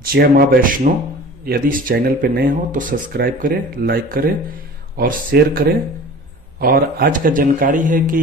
जय माँ वैष्णो। यदि इस चैनल पे नए हो तो सब्सक्राइब करें, लाइक करें और शेयर करें। और आज का जानकारी है कि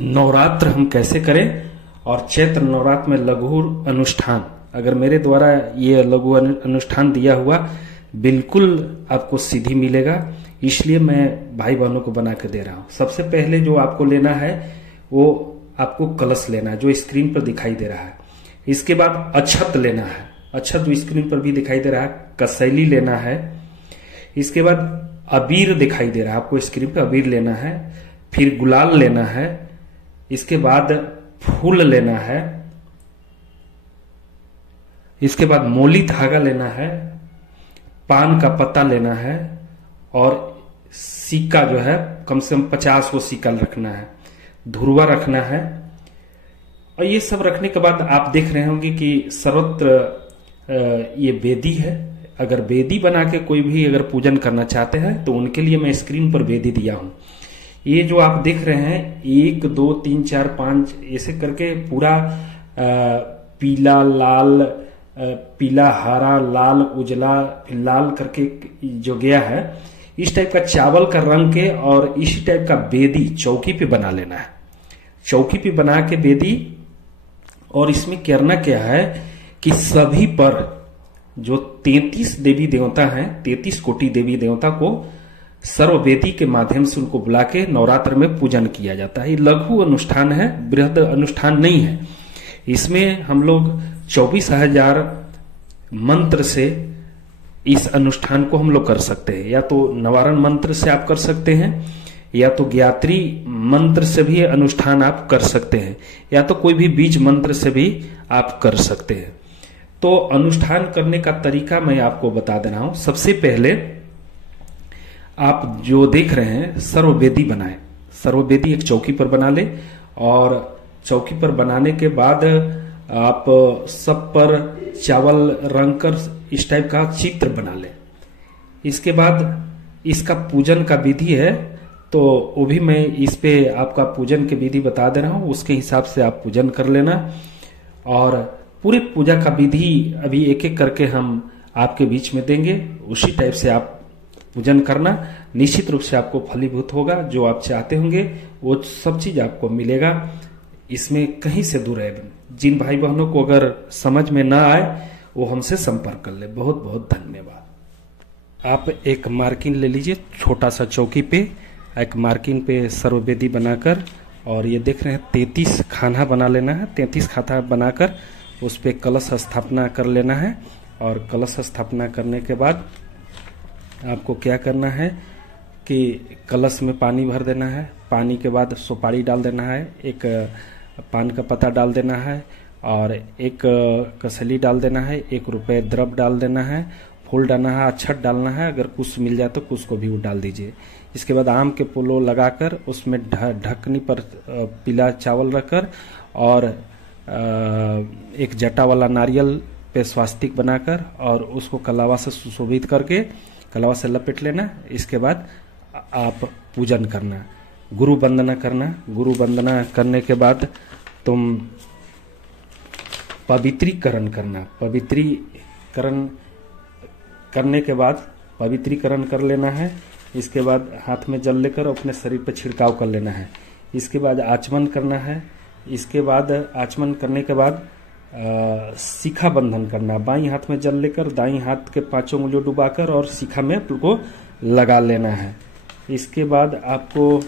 नवरात्र हम कैसे करें और चैत्र नवरात्र में लघु अनुष्ठान। अगर मेरे द्वारा ये लघु अनुष्ठान दिया हुआ बिल्कुल आपको सिद्धि मिलेगा, इसलिए मैं भाई बहनों को बना के दे रहा हूं। सबसे पहले जो आपको लेना है वो आपको कलश लेना है, जो स्क्रीन पर दिखाई दे रहा है। इसके बाद अक्षत लेना है, अक्षत जो स्क्रीन पर भी दिखाई दे रहा है। कसैली लेना है। इसके बाद अबीर दिखाई दे रहा है आपको स्क्रीन पर, अबीर लेना है। फिर गुलाल लेना है। इसके बाद फूल लेना है। इसके बाद मोली धागा लेना है। पान का पत्ता लेना है और सिक्का जो है कम से कम 50 को सिक्का रखना है। धुरवा रखना है। और ये सब रखने के बाद आप देख रहे होंगे कि सर्वत्र ये वेदी है। अगर वेदी बना के कोई भी अगर पूजन करना चाहते हैं तो उनके लिए मैं स्क्रीन पर वेदी दिया हूं। ये जो आप देख रहे हैं 1 2 3 4 5 ऐसे करके पूरा पीला लाल, पीला हरा लाल उजला लाल करके जो गया है, इस टाइप का चावल का रंग के और इसी टाइप का वेदी चौकी पे बना लेना है। चौकी पे बना के वेदी, और इसमें करना क्या है कि सभी पर जो 33 देवी देवता हैं, 33 कोटि देवी देवता को सर्ववेदी के माध्यम से उनको बुला के नवरात्र में पूजन किया जाता है। ये लघु अनुष्ठान है, बृहद अनुष्ठान नहीं है। इसमें हम लोग 24,000 मंत्र से इस अनुष्ठान को हम लोग कर सकते हैं। या तो नवारण मंत्र से आप कर सकते हैं, या तो ज्ञात्री मंत्र से भी अनुष्ठान आप कर सकते हैं, या तो कोई भी बीज मंत्र से भी आप कर सकते हैं। तो अनुष्ठान करने का तरीका मैं आपको बता दे रहा हूं। सबसे पहले आप जो देख रहे हैं सर्ववेदी बनाएं। सर्ववेदी एक चौकी पर बना ले, और चौकी पर बनाने के बाद आप सब पर चावल रंग कर इस टाइप का चित्र बना ले। इसके बाद इसका पूजन का विधि है, तो वो भी मैं इस पे आपका पूजन की विधि बता दे रहा हूं। उसके हिसाब से आप पूजन कर लेना। और पूरे पूजा का विधि अभी एक एक करके हम आपके बीच में देंगे, उसी टाइप से आप पूजन करना। निश्चित रूप से आपको फलीभूत होगा। जो आप चाहते होंगे वो सब चीज आपको मिलेगा। इसमें कहीं से दूर है। जिन भाई बहनों को अगर समझ में ना आए वो हमसे संपर्क कर ले। बहुत बहुत धन्यवाद। आप एक मार्किंग ले लीजिए, छोटा सा चौकी पे एक मार्किंग पे सर्ववेदी बनाकर, और ये देख रहे हैं 33 खाना बना लेना है। 33 खाना बनाकर उस पे कलश स्थापना कर लेना है। और कलश स्थापना करने के बाद आपको क्या करना है कि कलश में पानी भर देना है। पानी के बाद सुपारी डाल देना है, एक पान का पत्ता डाल देना है, और एक कसली डाल देना है, 1 रुपये द्रव डाल देना है, फूल डालना है, अक्षत डालना है। अगर कुछ मिल जाए तो कुछ को भी वो डाल दीजिए। इसके बाद आम के पोलो लगाकर उसमें ढकनी पर पीला चावल रखकर और एक जटा वाला नारियल पे स्वास्तिक बनाकर और उसको कलावा से सुशोभित करके कलावा से लपेट लेना। इसके बाद आप पूजन करना, गुरु वंदना करना। गुरु वंदना करने के बाद तुम पवित्रीकरण करना। पवित्रीकरण करने के बाद पवित्रीकरण कर लेना है। इसके बाद हाथ में जल लेकर अपने शरीर पर छिड़काव कर लेना है। इसके बाद आचमन करना है। इसके बाद आचमन करने के बाद शिखा बंधन करना। बाईं हाथ में जल लेकर दाईं हाथ के 5 उंगलियों डुबाकर और शिखा में को लगा लेना है। इसके बाद आपको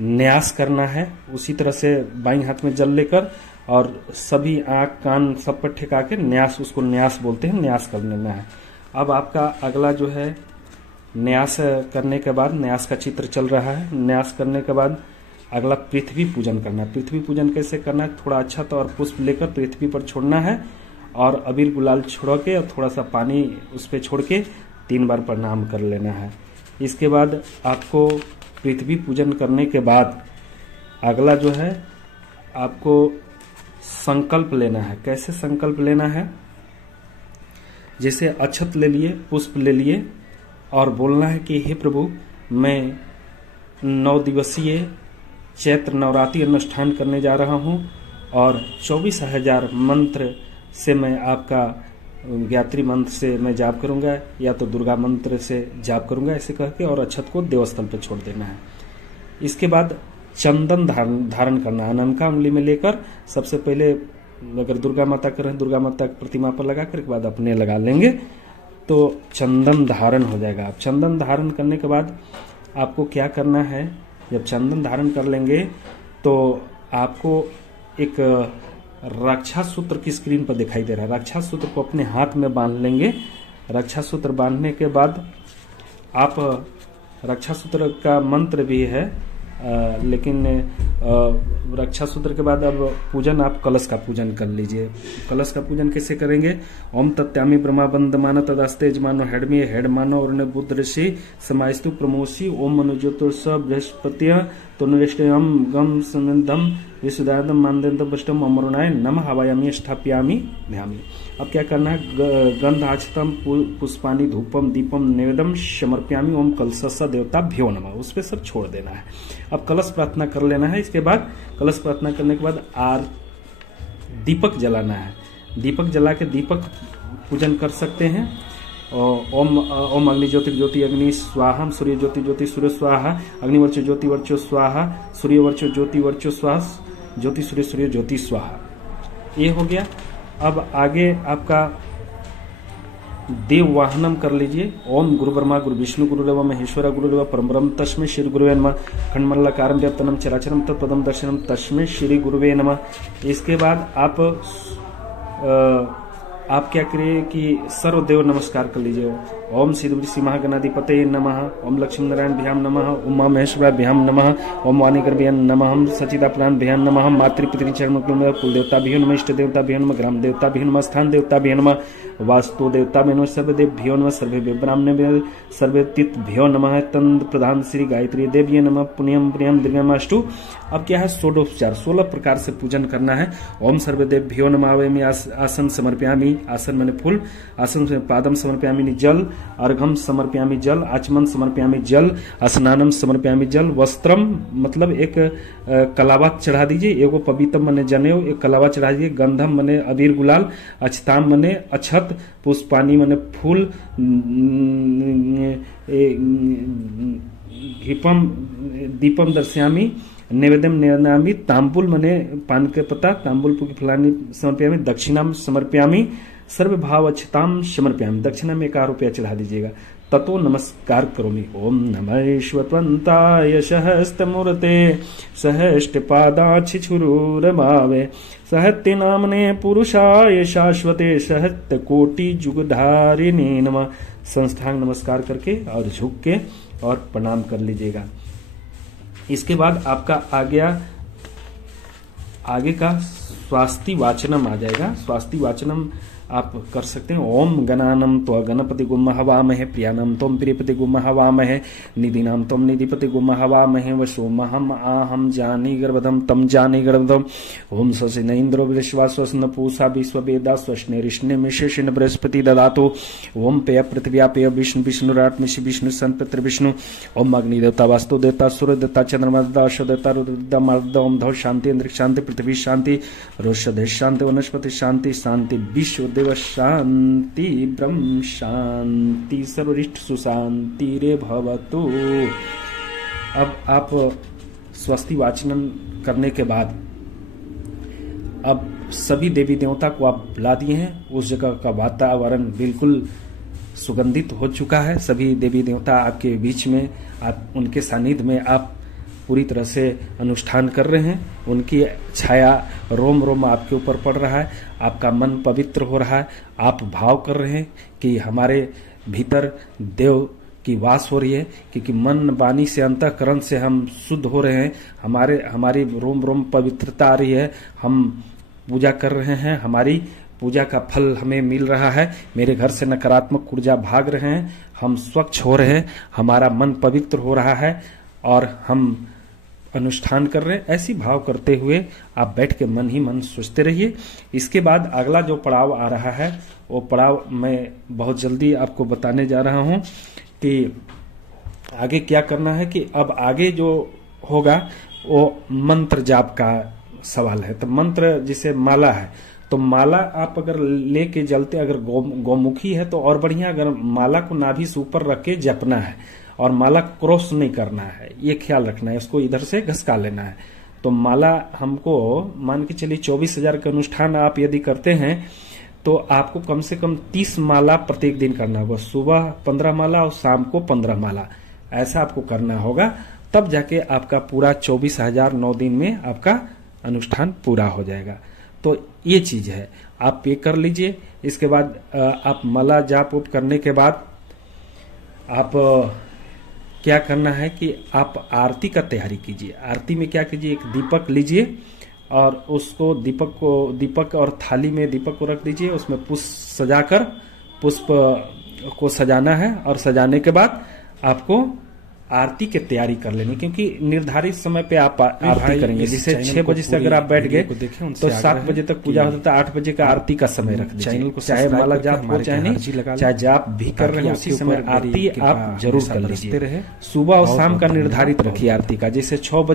न्यास करना है। उसी तरह से बाईं हाथ में जल लेकर और सभी आंख कान सब पर ठेका के न्यास, उसको न्यास बोलते हैं, न्यास कर लेना है। अब आपका अगला जो है न्यास करने के बाद, न्यास का चित्र चल रहा है। न्यास करने के बाद अगला पृथ्वी पूजन करना। पृथ्वी पूजन कैसे करना है? थोड़ा अक्षत और पुष्प लेकर पृथ्वी पर छोड़ना है और अबीर गुलाल छोड़ के और थोड़ा सा पानी उस पर छोड़ के 3 बार प्रणाम कर लेना है। इसके बाद आपको पृथ्वी पूजन करने के बाद अगला जो है आपको संकल्प लेना है। कैसे संकल्प लेना है? जैसे अक्षत ले लिए, पुष्प ले लिए और बोलना है कि हे प्रभु, मैं 9 दिवसीय चैत्र नवरात्रि अनुष्ठान करने जा रहा हूँ और 24,000 मंत्र से मैं आपका गायत्री मंत्र से मैं जाप करूंगा या तो दुर्गा मंत्र से जाप करूंगा, ऐसे कह के और अक्षत को देवस्थल पर छोड़ देना है। इसके बाद चंदन धारण करना, अननका उंगली में लेकर सबसे पहले अगर दुर्गा माता करें दुर्गा माता की प्रतिमा पर लगा कर के बाद अपने लगा लेंगे तो चंदन धारण हो जाएगा। अब चंदन धारण करने के बाद आपको क्या करना है, जब चंदन धारण कर लेंगे तो आपको एक रक्षा सूत्र की स्क्रीन पर दिखाई दे रहा है, रक्षा सूत्र को अपने हाथ में बांध लेंगे। रक्षा सूत्र बांधने के बाद आप, रक्षा सूत्र का मंत्र भी है लेकिन रक्षा सूत्र के बाद अब पूजन, आप कलश का पूजन कर लीजिए। कलश का पूजन कैसे करेंगे, ओम तत्यामी ब्रह्मा बंद मानो तदास्तेज मानो हेडमी हेड मानो और बुद्ध ऋषि समास्तु प्रमोसी ओम मनुज्योतो स बृहस्पत्य तनुष्टयम गम संदम विशुदादम मानदेन्दम बष्टम अमरुणाय नम हवायामी स्थाप्यामी भ्यामी। अब क्या करना है, गंध आचतम पुष्पानी धूपम दीपम निवेदम समर्प्यामी ओम कलश देवता भ्यो नमः, उस पर सब छोड़ देना है। अब कलश प्रार्थना कर लेना है। इसके बाद कलश प्रार्थना करने के बाद दीपक जलाना है। दीपक जला के दीपक पूजन कर सकते हैं। ओम अग्नि ज्योति ज्योति अग्नि स्वाहा, सूर्य ज्योति ज्योति सूर्य स्वाहा, अग्निवर्चो ज्योति वर्चो स्वाहा, सूर्य वर्चो ज्योति वर्चो स्वाहा, ज्योति सूर्य सूर्य ज्योति स्वाहा। ये हो गया। अब आगे आपका देव वाहनम कर लीजिए। ओम गुरु ब्रह्मा गुरु विष्णु गुरु देव महेश्वरा गुरु देव परम ब्रह्म तस्मै श्री गुरुवे नमः, खंडमंडलाकारं व्याप्तनम चराचरम तत्पदम दर्शनम तस्मै श्री गुरुवे नमः। इसके बाद आप क्या करिए कि सर्वदेव नमस्कार कर लीजिए। ओम सिद्धि महागणाधिपते नमः, ओम लक्ष्मी नारायण भ्याम नमः, ओम मां महेश्वरा भ्याम नमः, ओम वाणिकर भ्याम नमः, सचिदा प्राण भ्याम नमः, मातृपितृ चरण कुल देवता भ्यो नमः, इष्ट देवता भ्यो नमः, ग्राम देवता भ्यो नमः, स्थान देवता भ्यो नमः, वास्तु देवता भ्यो नमः, सर्वदेव भ्यो नमः, सर्वे ब्राह्मण सर्वेतित भ्यो नमः, तंत्र प्रधान श्री गायत्री देव्य नमः, पुण्यम प्रियम दीर्घमाष्टु। अब क्या है, षोडोपचार 16 प्रकार से पूजन करना है। ओम सर्वदेव भ्यो नमः, आसन समर्पयामि, आसन माने फूल, आसन पादम समर्पयामि जल, अर्घम समर्पयामि जल, आचमन समर्पयामि जल, स्नानम समर्पयामि जल, वस्त्रम मतलब एक कलावा चढ़ा दीजिए, एगो पवित्रम मने जनेऊ, एक कलावा चढ़ा दीजिए, गंधम मने अबीर गुलाल, अक्षताम मने अक्षत, पुष्पानी मने फूल, दीपम दर्शयामी, निवेदम निवेदनामी, तांबुल मने पान के पत्ता, तांबुल फलानी समर्पयामी, दक्षिणाम समर्पयामी, सर्व भाव अच्छताम समर्पयामी, दक्षिणा में 1 रुपया चढ़ा दीजिएगा। ततो नमस्कार करोमि। ओम नमः ईश्वरवंताय सहस्त्रमूर्ते सहस्त्रपादाच्छिछुरुरमावे, सहत्य नामने पुरुषाय शाश्वते सहत्य कोटि जुगधारिणे नमः। संस्थांग नमस्कार करके और झुक के और प्रणाम कर लीजिएगा। इसके बाद आपका आगे का स्वास्ति वाचनम आ जाएगा। स्वास्ति वाचनम आप कर सकते हैं। ओम गणानम त्व गणपति गुम हवामहे, प्रियानम त्वम प्रियपति गुम हवामहे, निधिनाम त्वम निधिपति गुम हवामहे, वसोमहम आहम जानी गर्भधम तम जानी गर्भधम। ओम स्वस्ति इंद्रो विश्वास्वस्न पूषा विश्ववेदा स्वस्ने ऋष्णे मिशेषिण बृहस्पति ददातु। ओम पेय पृथ्व्या पेय विष्णु विष्णुरात्मिषि विष्णु संपितृ विष्णु। ओम अग्नि देवता वास्तु देवता सूर्य देवता चंद्रमा देवता अश्व देवता रुद्र देवता मर्द। ओम धौ शांति अंतरिक्ष शांति पृथ्वी शांति रोषधे शांति वनस्पति शांति शांति विश्व देव शांति ब्रह्म शांति सर्वरिष्ट सुशांति रे भवतु। अब आप स्वस्ति वाचन करने के बाद अब सभी देवी देवता को आप बुला दिए हैं। उस जगह का वातावरण बिल्कुल सुगंधित हो चुका है। सभी देवी देवता आपके बीच में, आप उनके सानिध्य में आप पूरी तरह से अनुष्ठान कर रहे हैं। उनकी छाया रोम रोम आपके ऊपर पड़ रहा है। आपका मन पवित्र हो रहा है। आप भाव कर रहे हैं कि हमारे भीतर देव की वास हो रही है, क्योंकि मन वाणी से अंतःकरण से हम शुद्ध हो रहे हैं। हमारी रोम रोम पवित्रता आ रही है। हम पूजा कर रहे हैं, हमारी पूजा का फल हमें मिल रहा है। मेरे घर से नकारात्मक ऊर्जा भाग रहे हैं, हम स्वच्छ हो रहे हैं, हमारा मन पवित्र हो रहा है और हम अनुष्ठान कर रहे हैं। ऐसी भाव करते हुए आप बैठ के मन ही मन सोचते रहिए। इसके बाद अगला जो पड़ाव आ रहा है वो पड़ाव मैं बहुत जल्दी आपको बताने जा रहा हूं कि आगे क्या करना है। कि अब आगे जो होगा वो मंत्र जाप का सवाल है। तो मंत्र जिसे माला है तो माला आप अगर लेके जलते, अगर गौमुखी है तो और बढ़िया, अगर माला को नाभि से ऊपर रख के जपना है और माला क्रॉस नहीं करना है, ये ख्याल रखना है, उसको इधर से घसका लेना है। तो माला हमको मान के चलिए 24,000 का अनुष्ठान आप यदि करते हैं तो आपको कम से कम 30 माला प्रत्येक दिन करना होगा, सुबह 15 माला और शाम को 15 माला, ऐसा आपको करना होगा। तब जाके आपका पूरा 24,000 9 दिन में आपका अनुष्ठान पूरा हो जाएगा। तो ये चीज है, आप ये कर लीजिए। इसके बाद आप माला जाप उप करने के बाद आप क्या करना है कि आप आरती का तैयारी कीजिए। आरती में क्या कीजिए, एक दीपक लीजिए और उसको दीपक और थाली में दीपक को रख दीजिए, उसमें पुष्प सजाकर पुष्प को सजाना है और सजाने के बाद आपको आरती की तैयारी कर लेनी, क्योंकि निर्धारित समय पे आप आरती करेंगे। जैसे 6 बजे से अगर आप बैठ गए तो 7 बजे तक पूजा होता है, 8 बजे का आरती का समय रख दीजिए। चाहे माला जाप हो चाहे नहीं, चाहे जाप भी कर रहे हैं उसी समय आरती आप जरूर कर लीजिए। सुबह और शाम का निर्धारित रखिए आरती का। जैसे 6 बजे